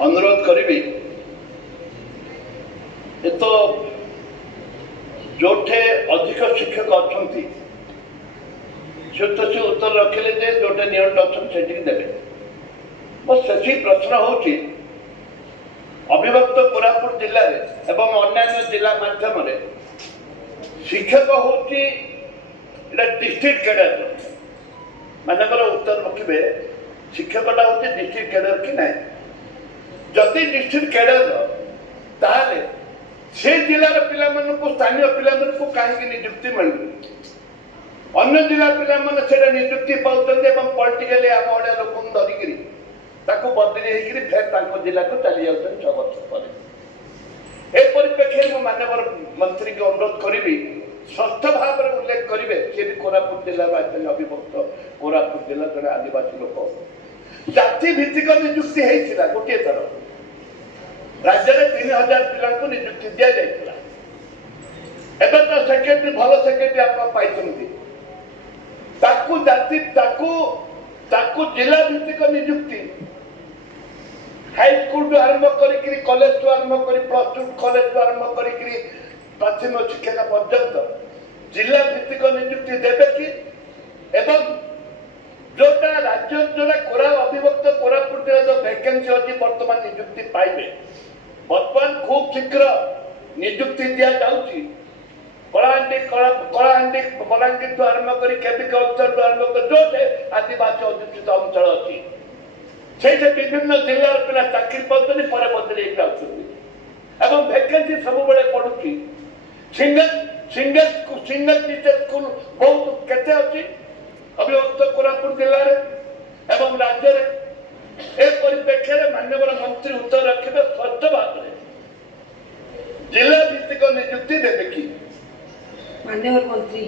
अनुरोध करी तो जोठे अधिक शिक्षक अच्छा से उत्तर रखिले जे जोटे नियंट अच्छा देवे बस से प्रश्न हूँ अविभक्त कोरापुट जिले में एवं अन्य जिला माध्यम शिक्षक हूँ डिस्ट्रिक्ट कैडर मानकर उत्तर रखिए शिक्षकटा हूँ डिस्ट्रिक्ट कैडर कि ना जदि डिस्ट्रिक्ट कैडर ताले से जिलार पिला स्थानीय पिला कहीं निजुक्ति मिलू अन्य जिला पिला निजुक्ति पाँच पॉलिटिकली आम ओडिया लोक धरिकी बदली होकर फिर जिला को चली जाऊँ 6 वर्ष पर ए परिप्रेक्षी में मानव मंत्री को अनुरोध करी स्पष्ट भाव में उल्लेख करेंगे सी भी कोरापुट जिला अविभक्त कोरापुट जिला जड़े आदिवासी लोक जाति भित्तिक निजुक्ति होता गोटे थर राज्य में 3000 पिला निजुक्ति दि जाता एवं तो सेक्रेटरी भल सेक्रेटरी आप जाति जिला भित्तिक निजुक्ति हाईस्कूल आरंभ कर कॉलेज आरंभ कर +2 कॉलेज आरंभ कर प्राथमिक शिक्षा पर्यंत जिला भित्तिक निजुक्ति देवे कि एवं जोटा राज्य जोटा कोरा अविभक्त कोरापुट जिला जो वैकेंसी अच्छी बर्तमान निजुक्ति पाइबे बर्तमान खूब शीघ्र निजुक्ति दि जाऊँगी कलाहांडी बलांगीर आरंभ कर केमिकल आरंभ कर जो आदिवासी अध्युषित अंचल अच्छी से विभिन्न जिलार पिला चाकरी पाते बदली एवं वैकेंसी सब पड़ुची सिंगल टीचर स्कूल बहुत केते अच्छी अविभक्त कोरापुट जिले में एवं राज्य में ए परिप्रेक्षी में माननीय मंत्री उत्तर रखिए स्पष्ट भाव में जिला भित्तिक निजुक्ति देवे कि माननीय मंत्री